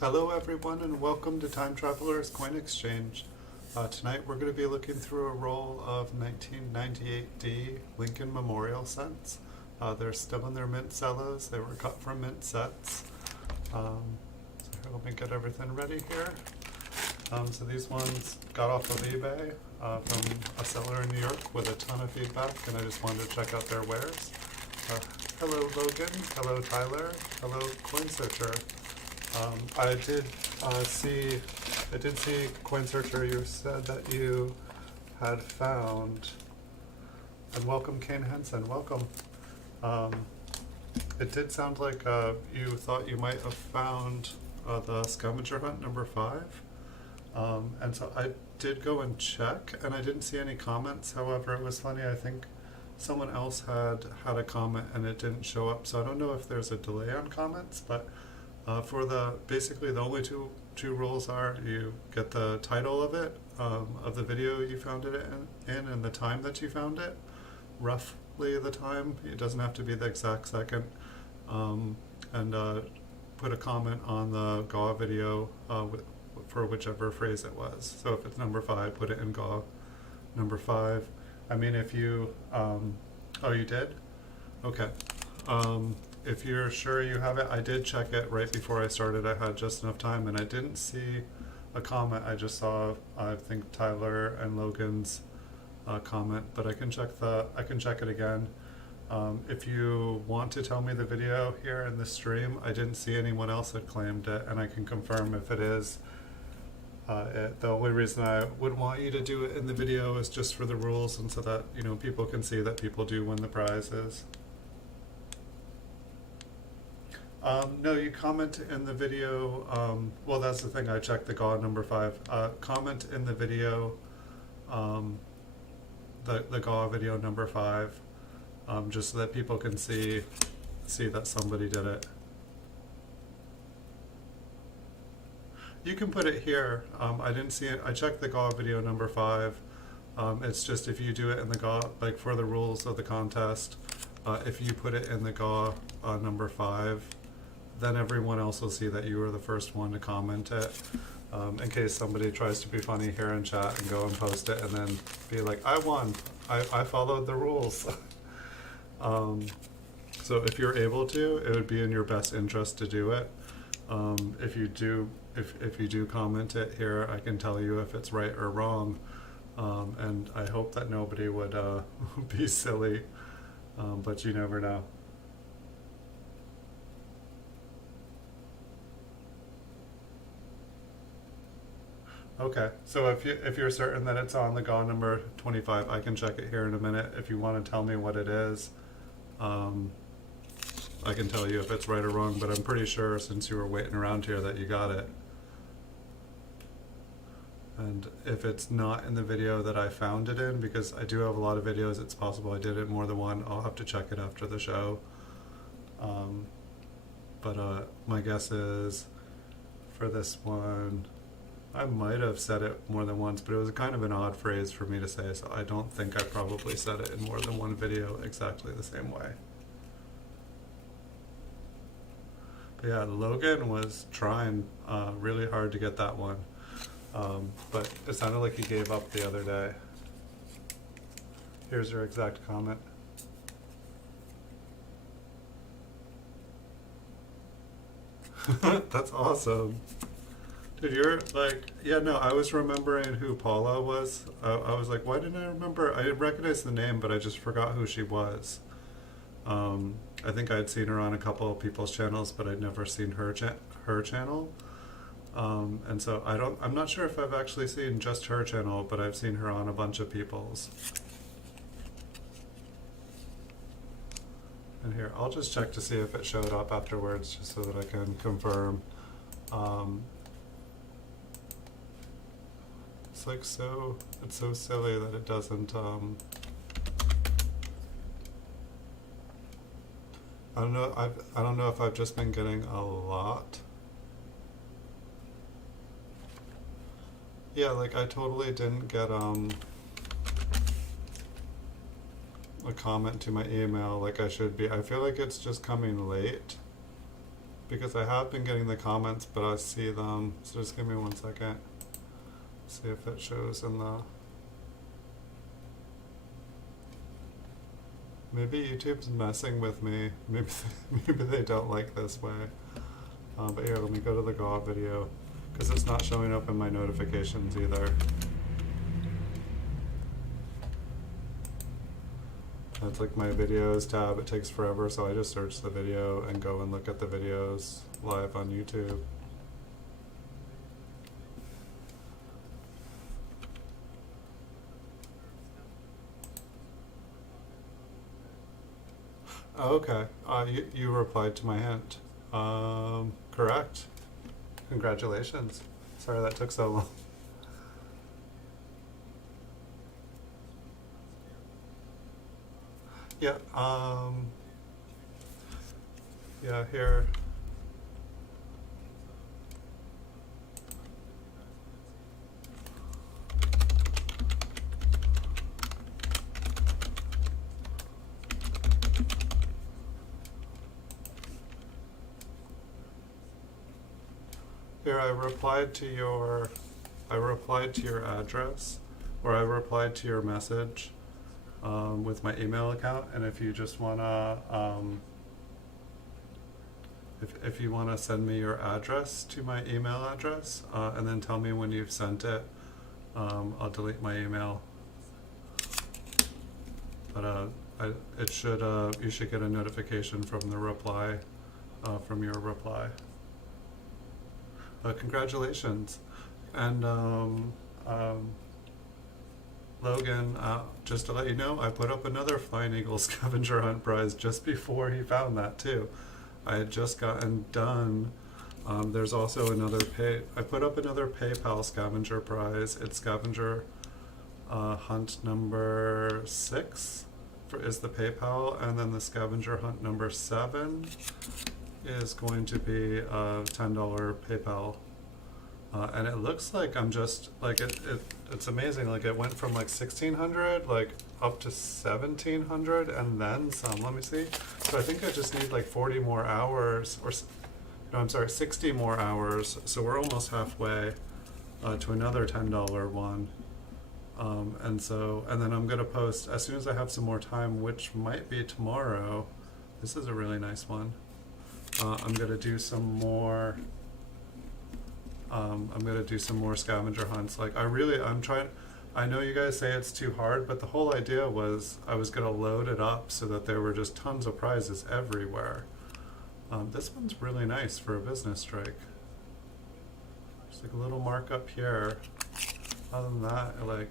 Hello everyone and welcome to Time Traveler's Coin Exchange. Tonight we're going to be looking through a roll of 1998D Lincoln Memorial cents. They're still in their Mint Cellos. They were cut from mint sets. So here, let me get everything ready here. So these ones got off of eBay from a seller in New York with a ton of feedback, and I just wanted to check out their wares. Hello Logan, hello Tyler, hello Coin Searcher. I did see Coin Searcher, you said that you had found, and welcome Kane Henson, welcome. It did sound like you thought you might have found the Scavenger Hunt number 5. And so I did go and check, and I didn't see any comments. However, it was funny, I think someone else had a comment and it didn't show up, so I don't know if there's a delay on comments, but for basically the only two rules are you get the title of it, of the video you found it in and the time that you found it, roughly the time, it doesn't have to be the exact second, and put a comment on the GAW video for whichever phrase it was. So if it's number 5, put it in GAW number 5. I mean, if you, oh, you did? Okay. If you're sure you have it, I did check it right before I started. I had just enough time, and I didn't see a comment. I just saw, I think, Tyler and Logan's comment, but I can check it again. If you want to tell me the video here in the stream, I didn't see anyone else that claimed it, and I can confirm if it is. The only reason I would want you to do it in the video is just for the rules, and so that people can see that people do win the prizes. No, you comment in the video. Well, that's the thing. I checked the GAW number 5. Comment in the video, the GAW video number 5, just so that people can see that somebody did it. You can put it here. I didn't see it. I checked the GAW video number 5. It's just if you do it in the GAW, like for the rules of the contest, if you put it in the GAW number 5, then everyone else will see that you were the first one to comment it. In case somebody tries to be funny here in chat and go and post it and then be like, I won. I followed the rules. So if you're able to, it would be in your best interest to do it. If you do comment it here, I can tell you if it's right or wrong, and I hope that nobody would be silly, but you never know. Okay, so if you're certain that it's on the GAW number 25, I can check it here in a minute. If you want to tell me what it is, I can tell you if it's right or wrong, but I'm pretty sure since you were waiting around here that you got it. And if it's not in the video that I found it in, because I do have a lot of videos, it's possible I did it more than one. I'll have to check it after the show. But my guess is for this one, I might have said it more than once, but it was kind of an odd phrase for me to say, so I don't think I probably said it in more than one video exactly the same way. But yeah, Logan was trying really hard to get that one, but it sounded like he gave up the other day. Here's your exact comment. That's awesome. Dude, you're like, yeah, no, I was remembering who Paula was. I was like, why didn't I remember? I recognized the name, but I just forgot who she was. I think I'd seen her on a couple of people's channels, but I'd never seen her channel. And so I'm not sure if I've actually seen just her channel, but I've seen her on a bunch of people's. And here, I'll just check to see if it showed up afterwards, just so that I can confirm. It's like it's so silly that it doesn't, I don't know if I've just been getting a lot. Yeah, like I totally didn't get a comment to my email like I should be. I feel like it's just coming late. because I have been getting the comments, but I see them. So just give me 1 second. See if it shows in the. Maybe YouTube's messing with me. Maybe they don't like this way. But here, let me go to the GAW video because it's not showing up in my notifications either. That's like my videos tab. It takes forever, so I just search the video and go and look at the videos live on YouTube. Oh, okay. You replied to my hint. Correct. Congratulations. Sorry that took so long. Yeah, yeah, here. Here, I replied to your address, or I replied to your message with my email account, and if you just wanna, if you wanna send me your address to my email address, and then tell me when you've sent it, I'll delete my email. But it should, you should get a notification from the reply, from your reply. Congratulations. And Logan, just to let you know, I put up another Flying Eagle scavenger hunt prize just before he found that too. I had just gotten done. There's also another I put up another PayPal scavenger prize. It's scavenger hunt number 6 is the PayPal, and then the scavenger hunt number 7 is going to be a $10 PayPal. And it looks like I'm just, like, it's amazing. Like, it went from like 1,600, like, up to 1,700, and then some. Let me see. So I think I just need like 40 more hours, or, no, I'm sorry, 60 more hours. So we're almost halfway to another $10 one. And then I'm gonna post, as soon as I have some more time, which might be tomorrow. This is a really nice one. I'm gonna do some more. I'm gonna do some more scavenger hunts. Like, I'm trying. I know you guys say it's too hard, but the whole idea was I was gonna load it up so that there were just tons of prizes everywhere. This one's really nice for a business strike. Just like a little markup here. Other than that, like,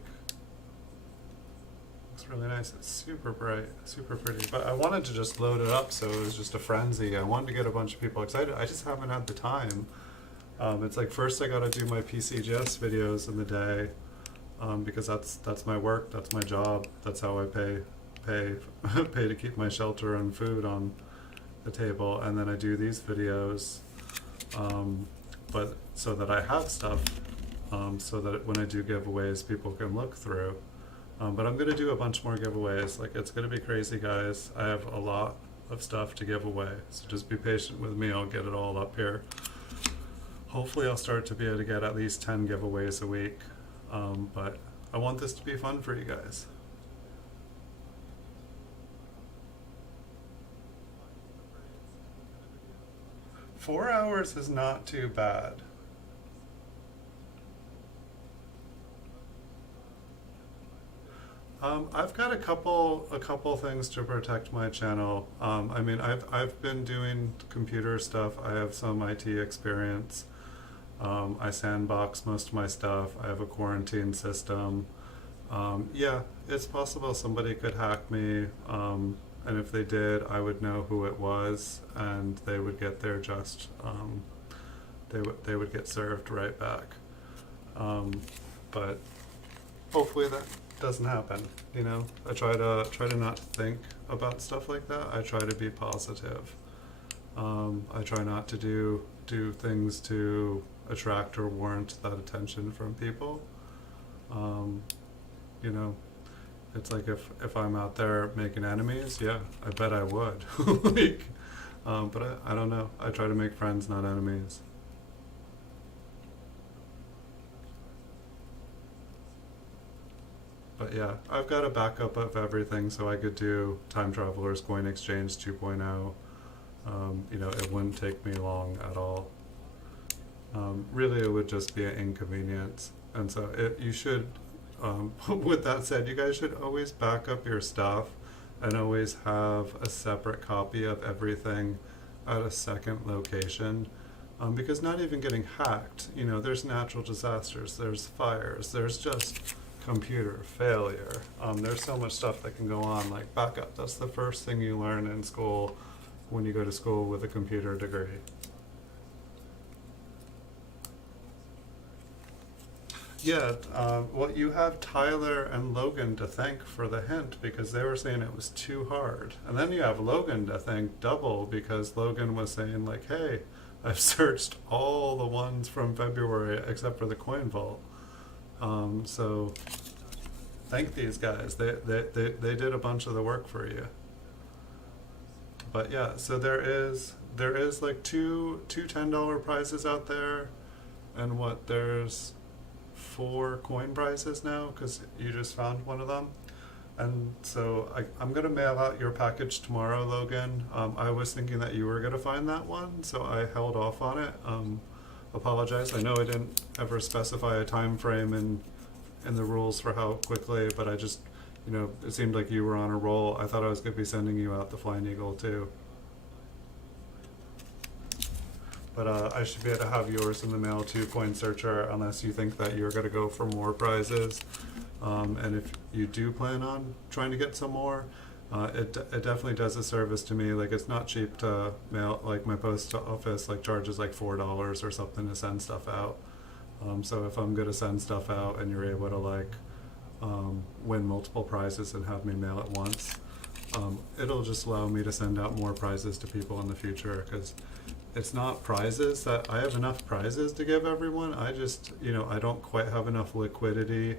looks really nice. It's super bright, super pretty. But I wanted to just load it up so it was just a frenzy. I wanted to get a bunch of people excited. I just haven't had the time. It's like, first I gotta do my PCGS videos in the day, because that's my work, that's my job, that's how I pay pay to keep my shelter and food on the table, and then I do these videos, but so that I have stuff, so that when I do giveaways, people can look through. But I'm gonna do a bunch more giveaways. Like, it's gonna be crazy, guys. I have a lot of stuff to give away, so just be patient with me. I'll get it all up here. Hopefully I'll start to be able to get at least 10 giveaways a week, but I want this to be fun for you guys. Four hours is not too bad. I've got a couple things to protect my channel. I mean, I've been doing computer stuff. I have some IT experience. I sandbox most of my stuff. I have a quarantine system. Yeah, it's possible somebody could hack me, and if they did, I would know who it was, and they would get their just, they would get served right back. But hopefully that doesn't happen. You know, I try to not think about stuff like that. I try to be positive. I try not to do things to attract or warrant that attention from people. You know, it's like, if I'm out there making enemies, yeah, I bet I would. Like, But I don't know. I try to make friends, not enemies. But yeah, I've got a backup of everything, so I could do Time Traveler's Coin Exchange 2.0. It wouldn't take me long at all. Really, it would just be an inconvenience. And so you should, with that said, you guys should always back up your stuff and always have a separate copy of everything at a second location. Because not even getting hacked, there's natural disasters, there's fires, there's just computer failure. There's so much stuff that can go on, like backup. That's the first thing you learn in school when you go to school with a computer degree. Yeah, well, you have Tyler and Logan to thank for the hint because they were saying it was too hard. And then you have Logan to thank double because Logan was saying, like, hey, I've searched all the ones from February except for the Coin Vault. So thank these guys. They did a bunch of the work for you. But yeah, so there is like two $10 prizes out there, and there's 4 coin prizes now because you just found one of them. And so I'm going to mail out your package tomorrow, Logan. I was thinking that you were going to find that one, so I held off on it. Apologize. I know I didn't ever specify a time frame in the rules for how quickly, but I just, it seemed like you were on a roll. I thought I was going to be sending you out the Flying Eagle too. But I should be able to have yours in the mail too, Coin Searcher, unless you think that you're going to go for more prizes. And if you do plan on trying to get some more, it definitely does a service to me. Like, it's not cheap to mail, like my post office charges like $4 or something to send stuff out. So if I'm going to send stuff out and you're able to win multiple prizes and have me mail it once, it'll just allow me to send out more prizes to people in the future, because it's not prizes that I have enough prizes to give everyone. I just, I don't quite have enough liquidity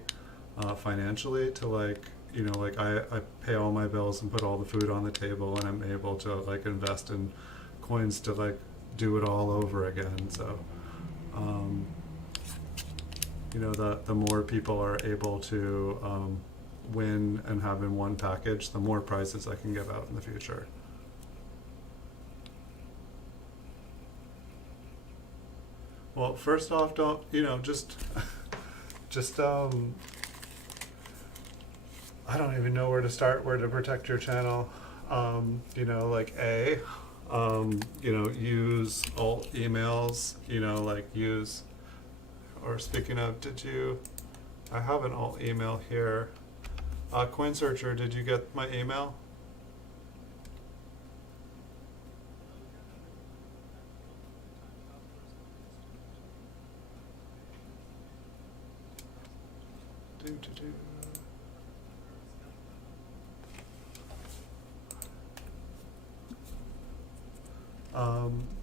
financially to I pay all my bills and put all the food on the table, and I'm able to invest in coins to do it all over again. So the more people are able to win and have in one package, the more prizes I can give out in the future. Well, first off, don't, just I don't even know where to start, where to protect your channel. Use alt emails, use, or speaking of, I have an alt email here. Coin Searcher, did you get my email?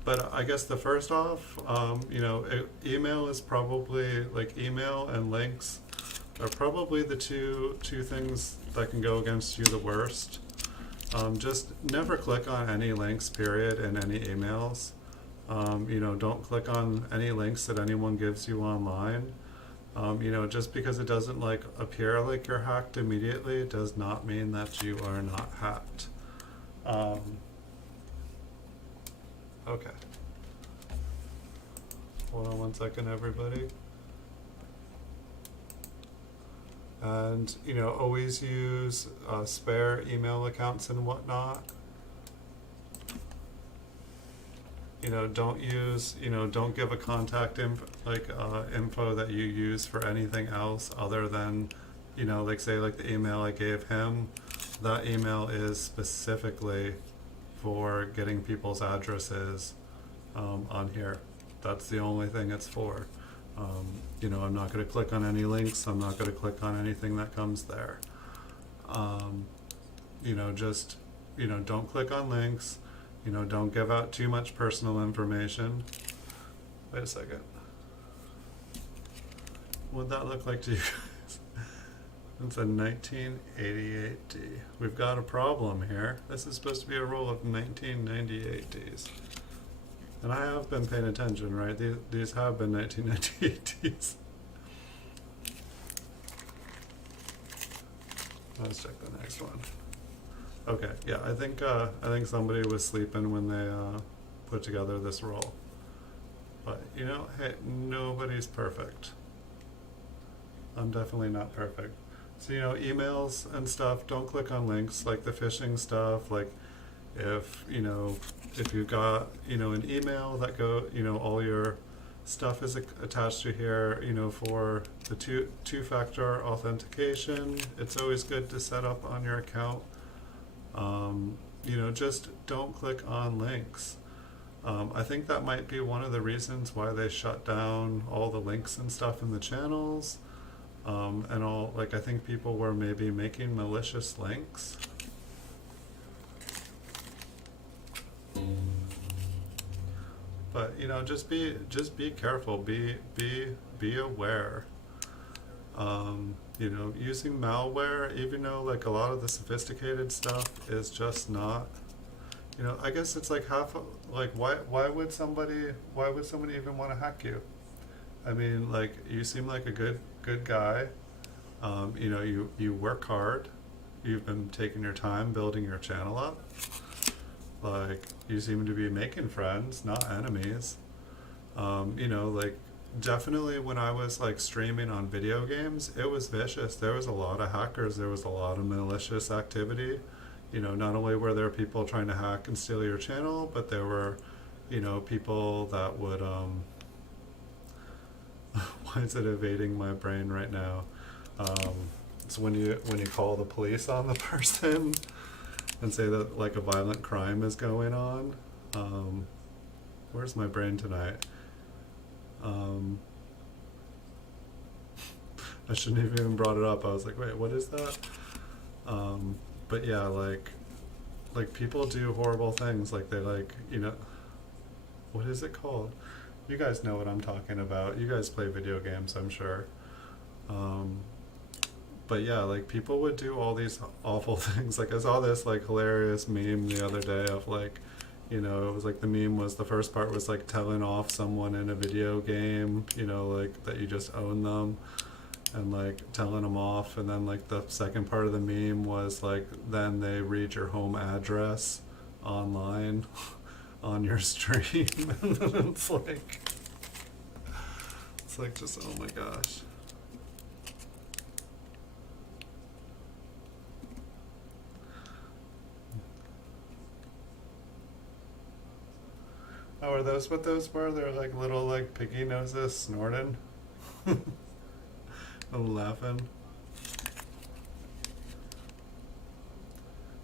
But I guess the first off, email is probably, email and links are probably the two things that can go against you the worst. Just never click on any links, period, in any emails. Don't click on any links that anyone gives you online. Just because it doesn't appear like you're hacked immediately does not mean that you are not hacked. Okay. Hold on one second, everybody. And, always use spare email accounts and whatnot. Don't use, don't give a contact info that you use for anything else other than, say the email I gave him. That email is specifically for getting people's addresses on here. That's the only thing it's for. I'm not going to click on any links. I'm not going to click on anything that comes there. Don't click on links. Don't give out too much personal information. Wait a second. What'd that look like to you guys? It's a 1988 D. We've got a problem here. This is supposed to be a roll of 1998 Ds. And I have been paying attention, right? These have been 1998 Ds. Let's check the next one. Okay, yeah, I think somebody was sleeping when they put together this roll. But you know, hey, nobody's perfect. I'm definitely not perfect. So you know, emails and stuff, don't click on links like the phishing stuff. Like if you've got an email that all your stuff is attached to here, for the two-factor authentication, it's always good to set up on your account. Just don't click on links. I think that might be one of the reasons why they shut down all the links and stuff in the channels. I think people were maybe making malicious links. But just be careful. Be aware. Using malware, even though like a lot of the sophisticated stuff is just not. I guess it's like why would somebody even want to hack you? I mean, like, you seem like a good guy. You work hard. You've been taking your time building your channel up. Like, you seem to be making friends, not enemies. Definitely when I was like streaming on video games, it was vicious. There was a lot of hackers. There was a lot of malicious activity. Not only were there people trying to hack and steal your channel, but there were, people that would, why is it evading my brain right now? It's when you call the police on the person and say that like a violent crime is going on. Where's my brain tonight? I shouldn't have even brought it up. I was like, wait, what is that? But yeah, like people do horrible things. Like they what is it called? You guys know what I'm talking about. You guys play video games, I'm sure. But yeah, like people would do all these awful things. Like I saw this like hilarious meme the other day of like, it was like the meme was the first part was like telling off someone in a video game, like that you just own them and like telling them off. And then like the second part of the meme was like, then they read your home address online on your stream. And then it's like just, oh my gosh. Oh, are those what those were? They're like little like piggy noses snorting and laughing.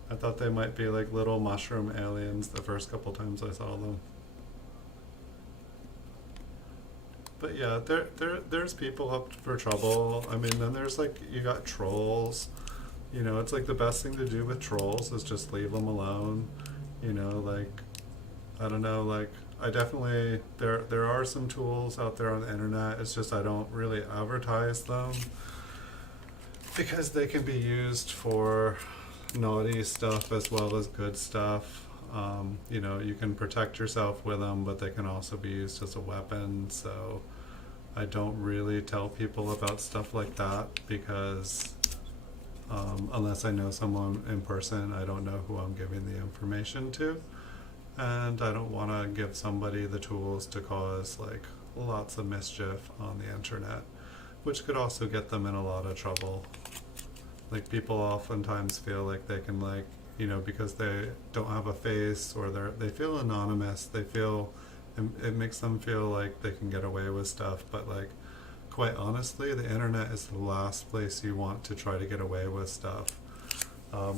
I thought they might be like little mushroom aliens the first couple times I saw them. But yeah, there's people up for trouble. I mean, then there's like, you got trolls. It's like the best thing to do with trolls is just leave them alone. Like, I don't know, like, I definitely, there are some tools out there on the internet. It's just I don't really advertise them because they can be used for naughty stuff as well as good stuff. You can protect yourself with them, but they can also be used as a weapon. So I don't really tell people about stuff like that because unless I know someone in person, I don't know who I'm giving the information to. And I don't want to give somebody the tools to cause like lots of mischief on the internet, which could also get them in a lot of trouble. Like people oftentimes feel like they can like, because they don't have a face or they feel anonymous, it makes them feel like they can get away with stuff. But like, quite honestly, the internet is the last place you want to try to get away with stuff.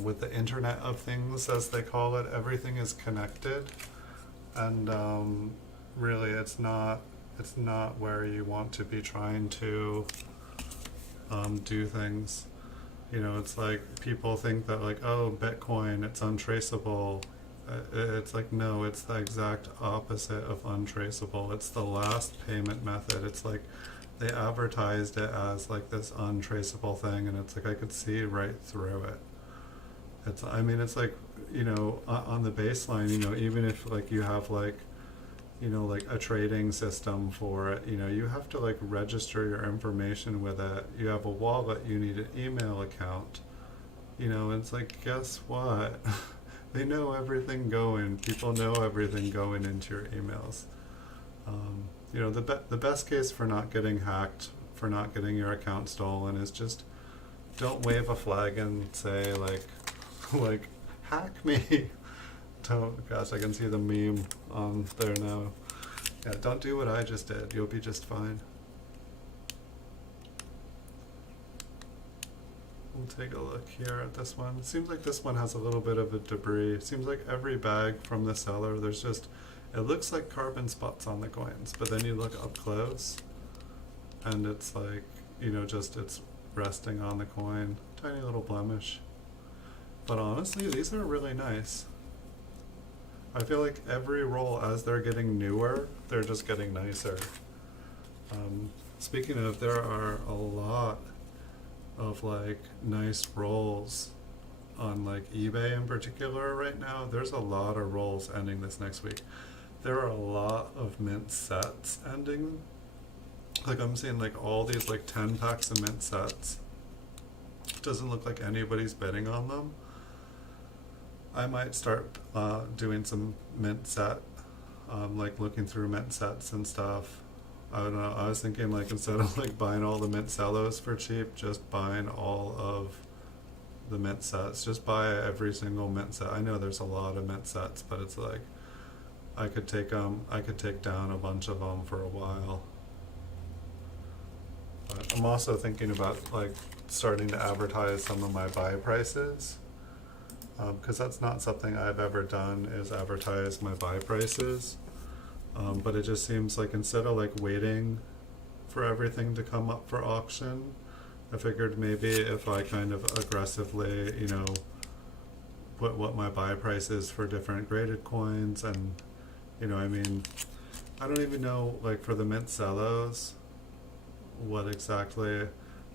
With the Internet of Things, as they call it, everything is connected, and really, it's not where you want to be trying to do things. It's like people think that like, oh, Bitcoin, it's untraceable. It's like, no, it's the exact opposite of untraceable. It's the last payment method. It's like they advertised it as like this untraceable thing, and it's like I could see right through it. I mean, it's like, on the baseline, even if like you have like, like a trading system for it, you have to like register your information with it. You have a wallet, you need an email account, it's like, guess what? They know everything going, people know everything going into your emails. The best case for not getting hacked, for not getting your account stolen, is just don't wave a flag and say like, like, hack me. Don't, gosh, I can see the meme on there now. Yeah, don't do what I just did. You'll be just fine. We'll take a look here at this one. It seems like this one has a little bit of a debris. It seems like every bag from the seller, there's just, it looks like carbon spots on the coins, but then you look up close and it's like, just it's resting on the coin. Tiny little blemish. But honestly, these are really nice. I feel like every roll, as they're getting newer, they're just getting nicer. Speaking of, there are a lot of like nice rolls on like eBay in particular right now. There's a lot of rolls ending this next week. There are a lot of mint sets ending. Like I'm seeing like all these like 10 packs of mint sets. Doesn't look like anybody's bidding on them. I might start doing some mint set, like looking through mint sets and stuff. I don't know, I was thinking like instead of like buying all the Mint Cellos for cheap, just buying all of the mint sets. Just buy every single mint set. I know there's a lot of mint sets, but it's like I could take down a bunch of them for a while. But I'm also thinking about like starting to advertise some of my buy prices. Because that's not something I've ever done, is advertise my buy prices. But it just seems like instead of like waiting for everything to come up for auction, I figured maybe if I kind of aggressively, put what my buy price is for different graded coins, and, I mean, I don't even know, like for the Mint Cellos, what exactly,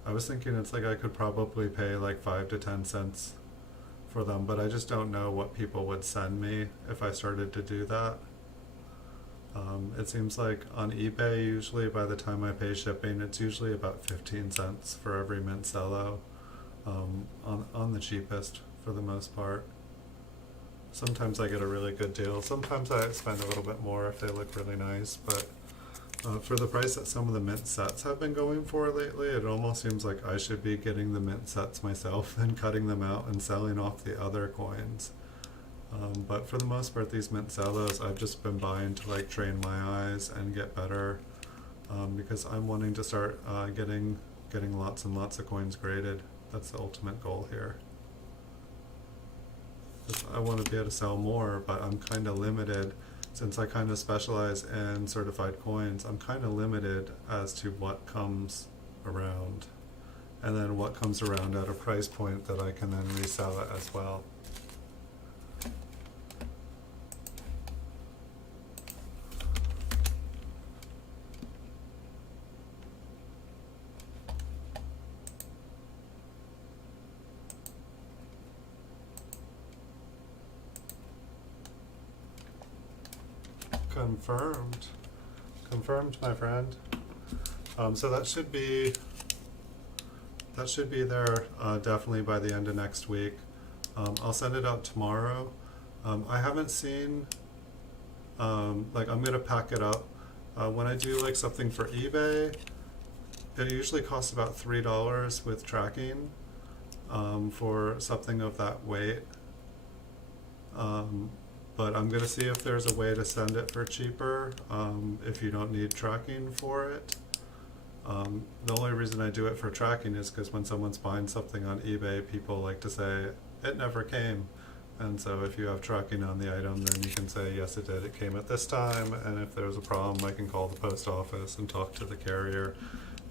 I was thinking it's like I could probably pay like 5 to 10 cents for them, but I just don't know what people would send me if I started to do that. It seems like on eBay, usually by the time I pay shipping, it's usually about 15 cents for every Mint Cello, on the cheapest for the most part. Sometimes I get a really good deal. Sometimes I spend a little bit more if they look really nice, but for the price that some of the mint sets have been going for lately, it almost seems like I should be getting the mint sets myself and cutting them out and selling off the other coins. But for the most part, these Mint Cellos I've just been buying to like train my eyes and get better, because I'm wanting to start getting lots and lots of coins graded. That's the ultimate goal here. I want to be able to sell more, but I'm kind of limited. Since I kind of specialize in certified coins, I'm kind of limited as to what comes around, and then what comes around at a price point that I can then resell it as well. Confirmed, my friend. So that should be there definitely by the end of next week. I'll send it out tomorrow. I haven't seen, like I'm gonna pack it up. When I do like something for eBay, it usually costs about $3 with tracking, for something of that weight. But I'm going to see if there's a way to send it for cheaper, if you don't need tracking for it. The only reason I do it for tracking is because when someone's buying something on eBay, people like to say, it never came. And so if you have tracking on the item, then you can say, yes it did, it came at this time, and if there's a problem, I can call the post office and talk to the carrier,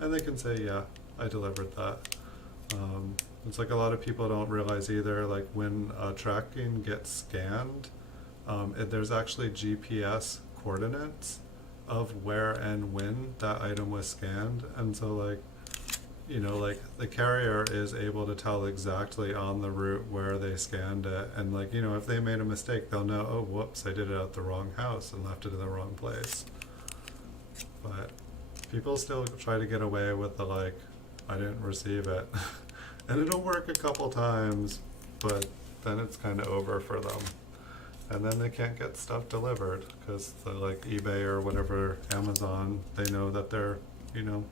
and they can say, yeah, I delivered that. It's like a lot of people don't realize either, like when tracking gets scanned, there's actually GPS coordinates of where and when that item was scanned. And so like, you know, like the carrier is able to tell exactly on the route where they scanned it. And like, you know, if they made a mistake, they'll know, oh, whoops, I did it at the wrong house and left it in the wrong place. But people still try to get away with the like, I didn't receive it. And it'll work a couple times, but then it's kind of over for them. And then they can't get stuff delivered because the like eBay or whatever, Amazon, they know that they're, you know,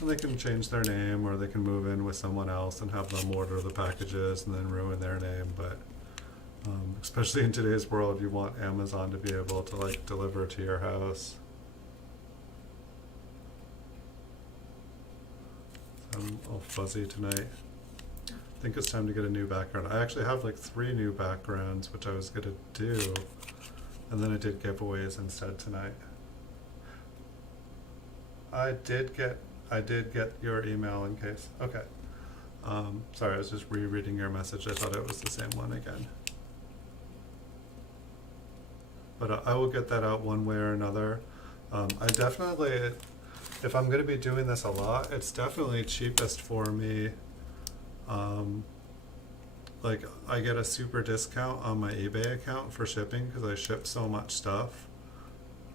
and they can change their name or they can move in with someone else and have them order the packages and then ruin their name. But especially in today's world, you want Amazon to be able to like deliver to your house. I'm all fuzzy tonight. I think it's time to get a new background. I actually have like 3 new backgrounds, which I was gonna do, and then I did giveaways instead tonight. I did get your email in case. Okay. Sorry, I was just rereading your message. I thought it was the same one again. But I will get that out one way or another. I definitely, if I'm going to be doing this a lot, it's definitely cheapest for me. Like I get a super discount on my eBay account for shipping because I ship so much stuff.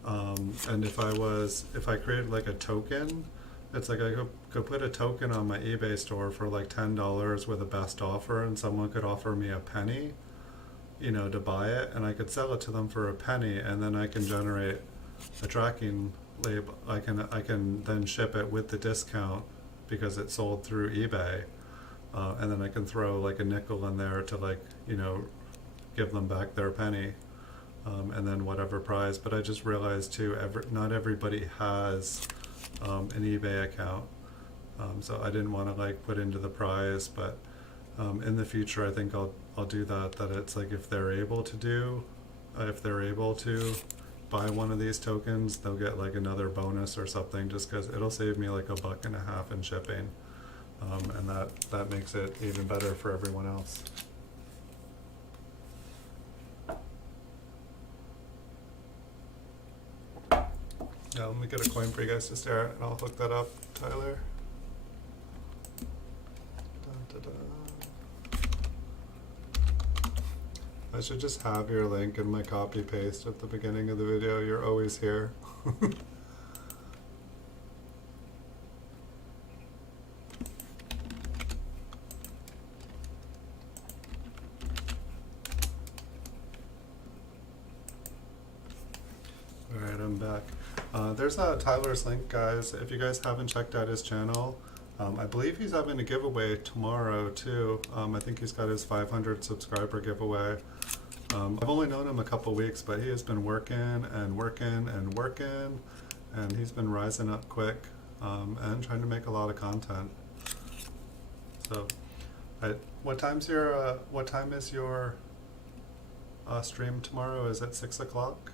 And if I created like a token, it's like I could put a token on my eBay store for like $10 with a best offer, and someone could offer me a penny, you know, to buy it, and I could sell it to them for a penny, and then I can generate a tracking label. I can then ship it with the discount because it's sold through eBay, and then I can throw like a nickel in there to like, you know, give them back their penny, and then whatever prize. But I just realized too, not everybody has an eBay account, so I didn't want to like put into the prize, but in the future I think I'll do that it's like if they're able to buy one of these tokens, they'll get like another bonus or something, just because it'll save me like $1.50 in shipping, and that makes it even better for everyone else. Yeah, let me get a coin for you guys to stare at, and I'll hook that up, Tyler. Dun, dun, dun. I should just have your link in my copy paste at the beginning of the video. You're always here. Alright, I'm back. There's Tyler's link, guys. If you guys haven't checked out his channel, I believe he's having a giveaway tomorrow too. I think he's got his 500 subscriber giveaway. I've only known him a couple weeks, but he has been working and working and working, and he's been rising up quick, and trying to make a lot of content. So, what time is your stream tomorrow? Is it 6 o'clock?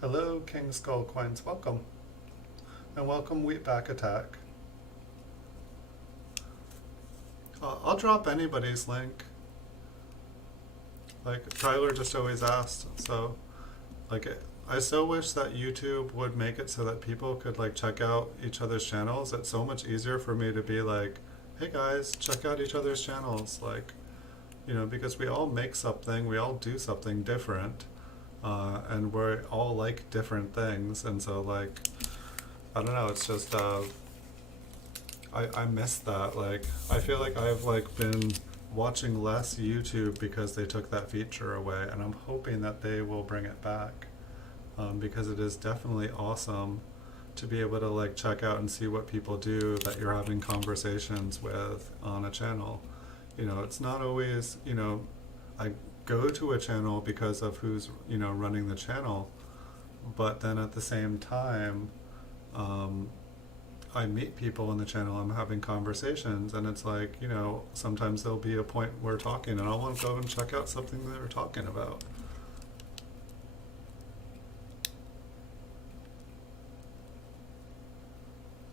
Hello, King Skull Coins, welcome. And welcome, Wheatback Attack. I'll drop anybody's link. Like, Tyler just always asked, so, like, I so wish that YouTube would make it so that people could, like, check out each other's channels. It's so much easier for me to be like, hey guys, check out each other's channels, like, you know, because we all make something, we all do something different. And we all like different things, and so like, I don't know, it's just I miss that. Like, I feel like I've like been watching less YouTube because they took that feature away, and I'm hoping that they will bring it back, because it is definitely awesome to be able to like check out and see what people do that you're having conversations with on a channel. You know, it's not always, you know, I go to a channel because of who's, you know, running the channel, but then at the same time, I meet people in the channel, I'm having conversations, and it's like, you know, sometimes there'll be a point we're talking and I'll want to go and check out something that they're talking about.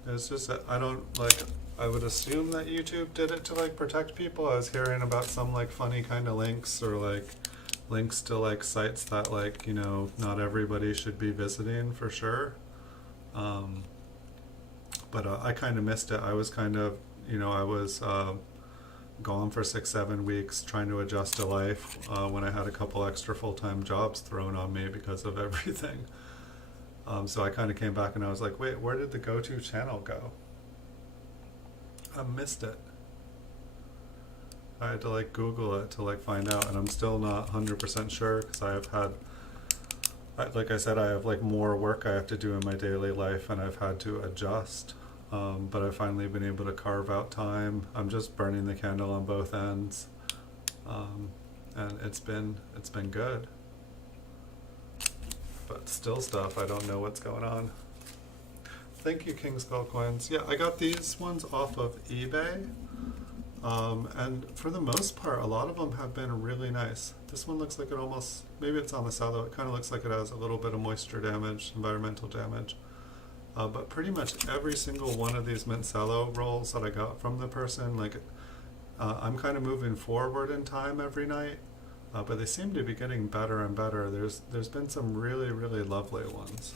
It's just that I don't like. I would assume that YouTube did it to like protect people. I was hearing about some like funny kind of links or like links to like sites that like not everybody should be visiting for sure. Um, but I kind of missed it. I was kind of I was gone for 6-7 weeks trying to adjust to life when I had a couple extra full-time jobs thrown on me because of everything. So I kind of came back and I was like, wait, where did the go-to channel go? I missed it. I had to like Google it to like find out, and I'm still not 100% sure because I have had, like I said, I have like more work I have to do in my daily life, and I've had to adjust. But I've finally been able to carve out time. I'm just burning the candle on both ends, and it's been good. But still stuff, I don't know what's going on. Thank you, King Skull Coins. Yeah, I got these ones off of eBay. And for the most part, a lot of them have been really nice. This one looks like it almost, maybe it's on the cello, it kind of looks like it has a little bit of moisture damage, environmental damage. But pretty much every single one of these Mint Cello rolls that I got from the person, like, I'm kind of moving forward in time every night, but they seem to be getting better and better. There's been some really, really lovely ones.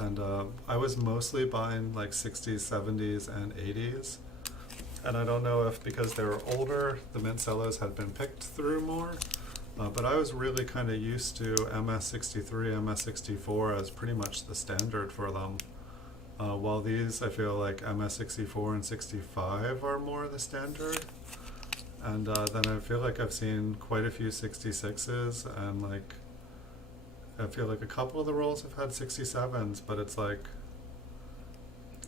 And I was mostly buying like 60s, 70s, and 80s. And I don't know if because they were older, the Mint Cellos had been picked through more. But I was really kind of used to MS63, MS64 as pretty much the standard for them. While these, I feel like MS64 and 65 are more the standard. And then I feel like I've seen quite a few 66s, and like I feel like a couple of the rolls have had 67s, but it's like,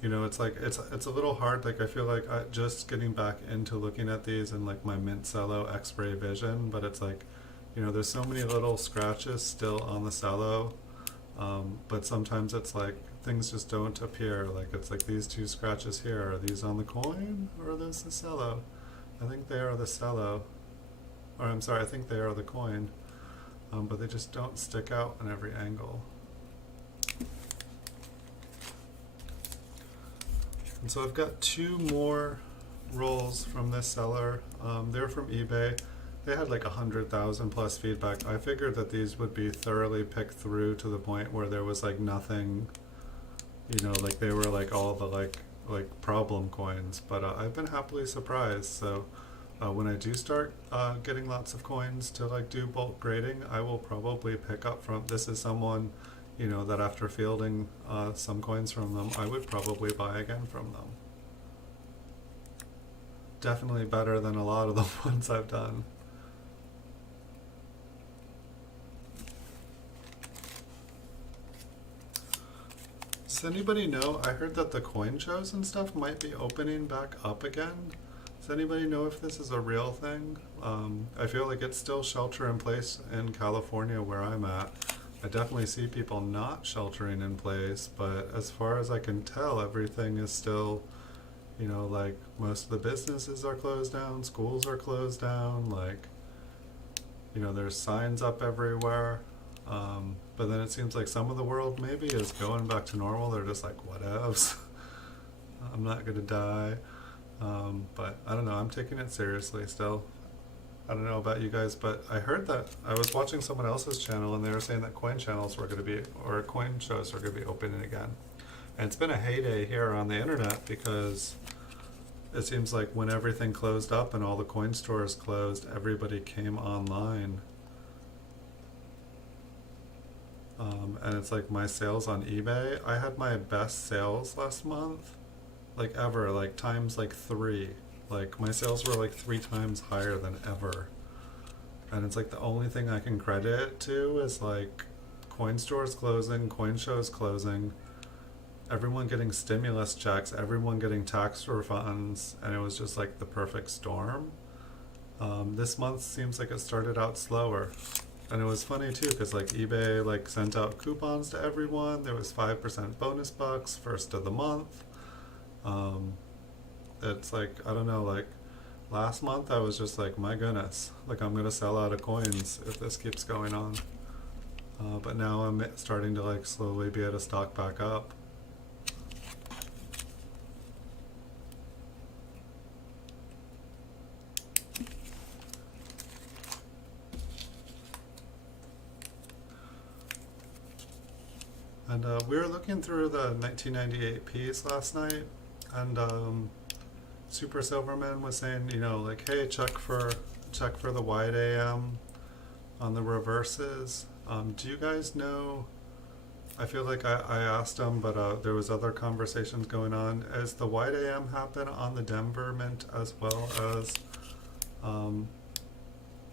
it's a little hard. Like I feel like just getting back into looking at these in like my Mint Cello X-ray vision, but it's like, there's so many little scratches still on the cello, but sometimes it's like things just don't appear. Like it's like these two scratches here, are these on the coin or are those the cello? I think they are the cello, or I'm sorry, I think they are the coin, but they just don't stick out in every angle. And so I've got two more rolls from this seller. They're from eBay. They had like 100,000 plus feedback. I figured that these would be thoroughly picked through to the point where there was like nothing, like they were like all the like problem coins. But I've been happily surprised. So when I do start getting lots of coins to like do bulk grading, I will probably pick up from, this is someone, that after fielding some coins from them, I would probably buy again from them. Definitely better than a lot of the ones I've done. Does anybody know? I heard that the coin shows and stuff might be opening back up again. Does anybody know if this is a real thing? I feel like it's still shelter in place in California where I'm at. I definitely see people not sheltering in place, but as far as I can tell, everything is still, like most of the businesses are closed down, schools are closed down, like, there's signs up everywhere. But then it seems like some of the world maybe is going back to normal. They're just like, whatevs. I'm not gonna die. But I don't know, I'm taking it seriously still. I don't know about you guys, but I heard that I was watching someone else's channel and they were saying that coin channels were gonna be, or coin shows are gonna be opening again. And it's been a heyday here on the internet because it seems like when everything closed up and all the coin stores closed, everybody came online. And it's like my sales on eBay, I had my best sales last month, like ever, like times like 3. Like my sales were like 3 times higher than ever. And it's like the only thing I can credit it to is like coin stores closing, coin shows closing, everyone getting stimulus checks, everyone getting tax refunds, and it was just like the perfect storm. This month seems like it started out slower. And it was funny too, because like eBay like sent out coupons to everyone. There was 5% bonus bucks first of the month. It's like, I don't know, like last month I was just like, my goodness, like I'm gonna sell out of coins if this keeps going on. But now I'm starting to like slowly be able to stock back up. And we were looking through the 1998 Ps last night, and Super Silverman was saying, like, hey, check for the wide AM on the reverses. Do you guys know? I feel like I asked him, but there was other conversations going on. As the wide AM happen on the Denver Mint as well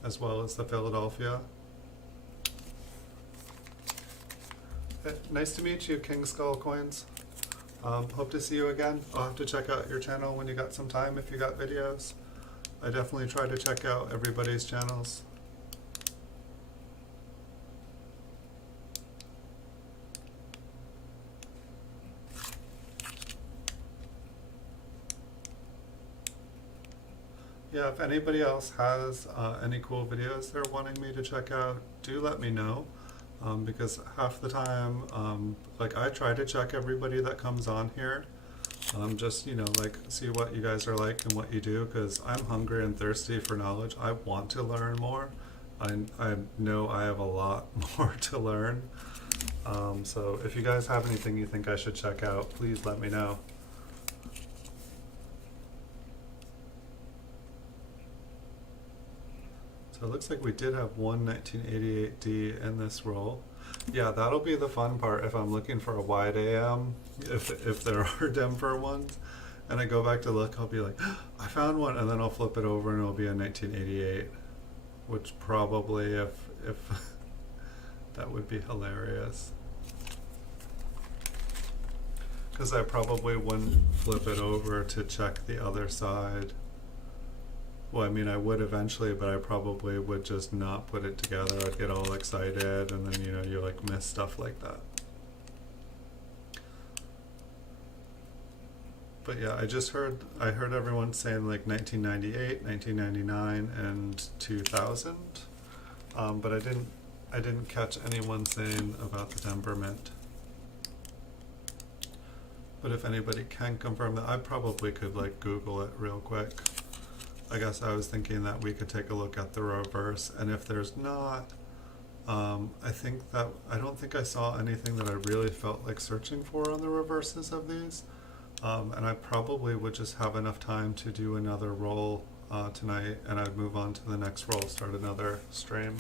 as the Philadelphia? Nice to meet you, King Skull Coins. Hope to see you again. I'll have to check out your channel when you got some time if you got videos. I definitely try to check out everybody's channels. Yeah, if anybody else has any cool videos they're wanting me to check out, do let me know. Because half the time, like I try to check everybody that comes on here, just, like see what you guys are like and what you do, because I'm hungry and thirsty for knowledge. I want to learn more. I know I have a lot more to learn. So if you guys have anything you think I should check out, please let me know. So it looks like we did have one 1988D in this roll. Yeah, that'll be the fun part if I'm looking for a wide AM, if there are Denver ones. And I go back to look, I'll be like, I found one, and then I'll flip it over and it'll be a 1988, which probably, if that would be hilarious. Because I probably wouldn't flip it over to check the other side. Well, I mean, I would eventually, but I probably would just not put it together. I'd get all excited, and then, you like miss stuff like that. But yeah, I heard everyone saying like 1998, 1999, and 2000. But I didn't catch anyone saying about the Denver Mint. But if anybody can confirm that, I probably could like Google it real quick. I guess I was thinking that we could take a look at the reverse, and if there's not, I don't think I saw anything that I really felt like searching for on the reverses of these, and I probably would just have enough time to do another roll tonight, and I'd move on to the next roll, start another stream.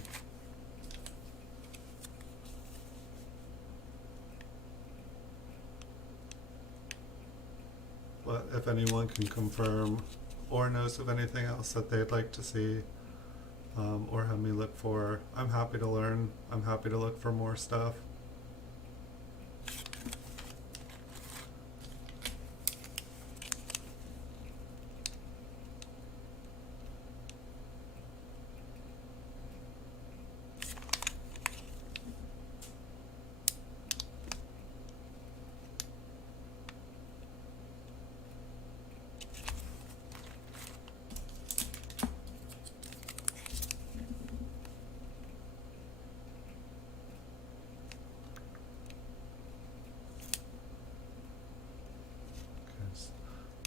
But if anyone can confirm or knows of anything else that they'd like to see, or have me look for, I'm happy to learn. I'm happy to look for more stuff.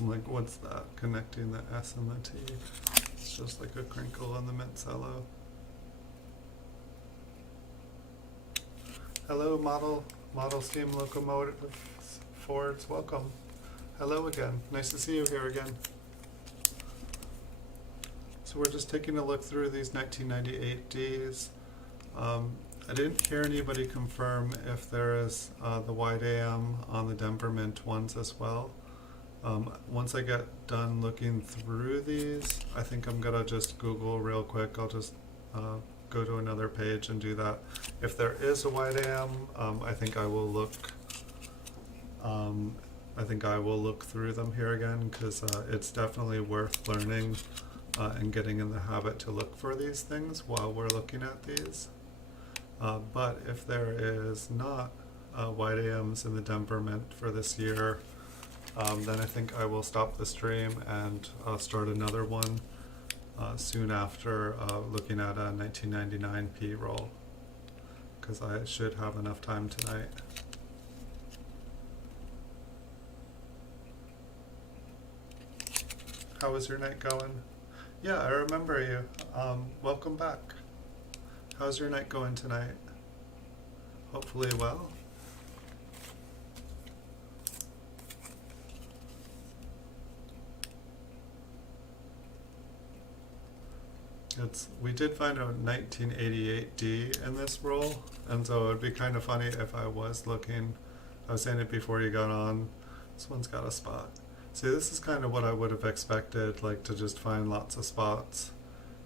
I'm like, what's that? Connecting the S and the T. It's just like a crinkle on the Mint Cello. Hello, model steam locomotive Fords. Welcome. Hello again. Nice to see you here again. So we're just taking a look through these 1998 Ds. I didn't hear anybody confirm if there is the wide AM on the Denver Mint ones as well. Once I get done looking through these, I think I'm gonna just Google real quick. I'll just go to another page and do that. If there is a wide AM, I think I will look. I think I will look through them here again, because it's definitely worth learning and getting in the habit to look for these things while we're looking at these. But if there is not wide AMs in the Denver Mint for this year, then I think I will stop the stream and start another one soon after looking at a 1999 P roll, because I should have enough time tonight. How was your night going? Yeah, I remember you. Welcome back. How's your night going tonight? Hopefully well. We did find a 1988D in this roll, and so it would be kind of funny if I was looking. I was saying it before you got on. This one's got a spot. See, this is kind of what I would have expected, like to just find lots of spots.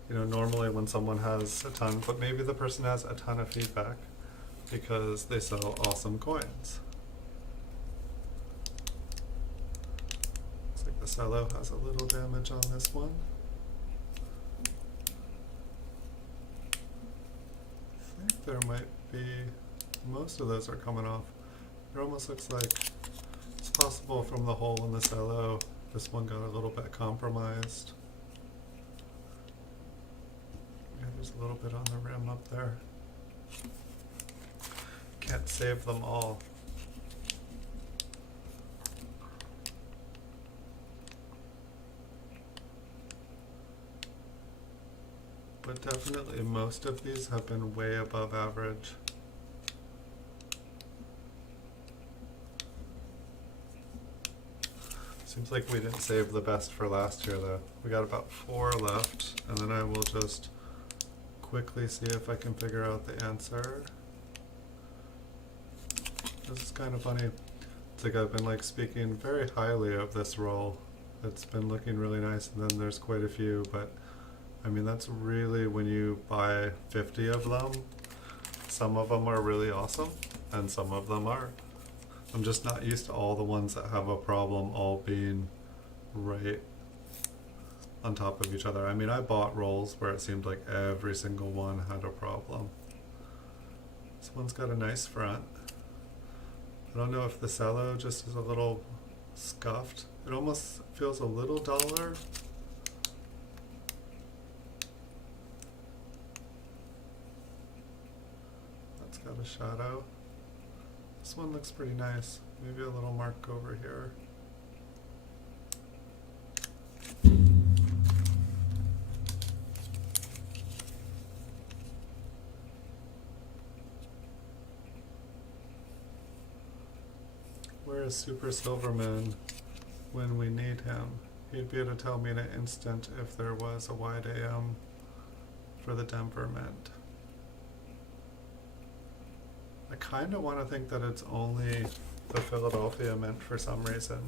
You know, normally when someone has a ton, but maybe the person has a ton of feedback because they sell awesome coins. Looks like the cello has a little damage on this one. I think there might be, most of those are coming off. It almost looks like it's possible from the hole in the cello, this one got a little bit compromised. Yeah, there's a little bit on the rim up there. Can't save them all. But definitely most of these have been way above average. Seems like we didn't save the best for last year though. We got about 4 left, and then I will just quickly see if I can figure out the answer. This is kind of funny. It's like I've been like speaking very highly of this roll. It's been looking really nice, and then there's quite a few, but I mean that's really when you buy 50 of them, some of them are really awesome and some of them aren't. I'm just not used to all the ones that have a problem all being right on top of each other. I mean, I bought rolls where it seemed like every single one had a problem. This one's got a nice front. I don't know if the cello just is a little scuffed. It almost feels a little duller. That's got a shadow. This one looks pretty nice. Maybe a little mark over here. Where is Super Silverman when we need him? He'd be able to tell me in an instant if there was a wide AM for the Denver Mint. I kind of want to think that it's only the Philadelphia Mint for some reason.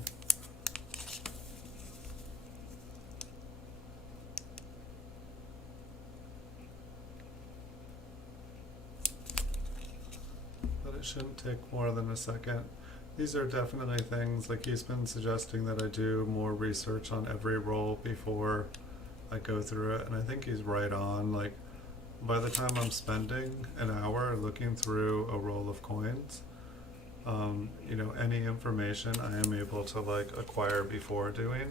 But it shouldn't take more than a second. These are definitely things, like he's been suggesting that I do more research on every roll before I go through it, and I think he's right on. Like, by the time I'm spending an hour looking through a roll of coins, you know, any information I am able to like acquire before doing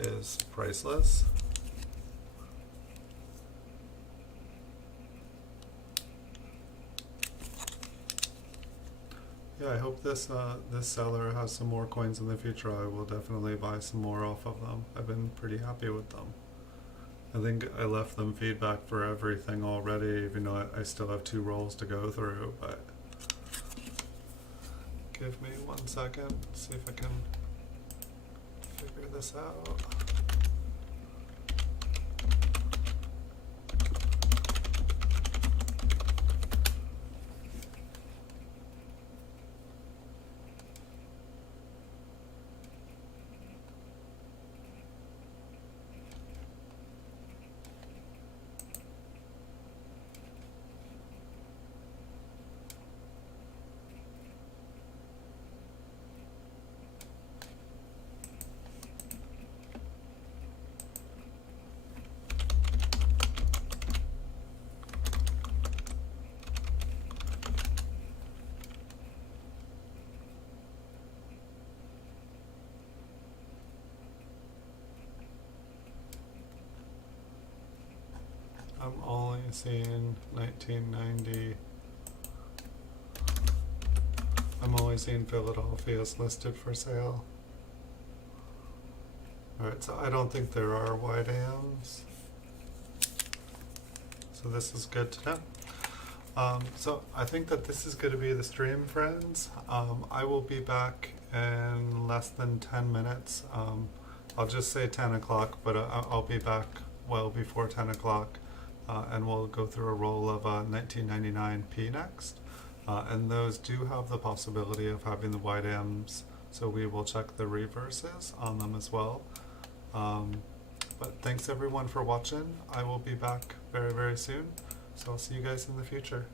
is priceless. Yeah, I hope this seller has some more coins in the future. I will definitely buy some more off of them. I've been pretty happy with them. I think I left them feedback for everything already, even though I still have 2 rolls to go through, but give me 1 second, see if I can figure this out. I'm only seeing 1990. I'm only seeing Philadelphia's listed for sale. Alright, so I don't think there are wide AMs. So this is good to know. So I think that this is going to be the stream, friends. I will be back in less than 10 minutes. I'll just say 10 o'clock, but I'll be back well before 10 o'clock, and we'll go through a roll of 1999p next. And those do have the possibility of having the wide M's, so we will check the reverses on them as well. But thanks everyone for watching. I will be back very, very soon, so I'll see you guys in the future.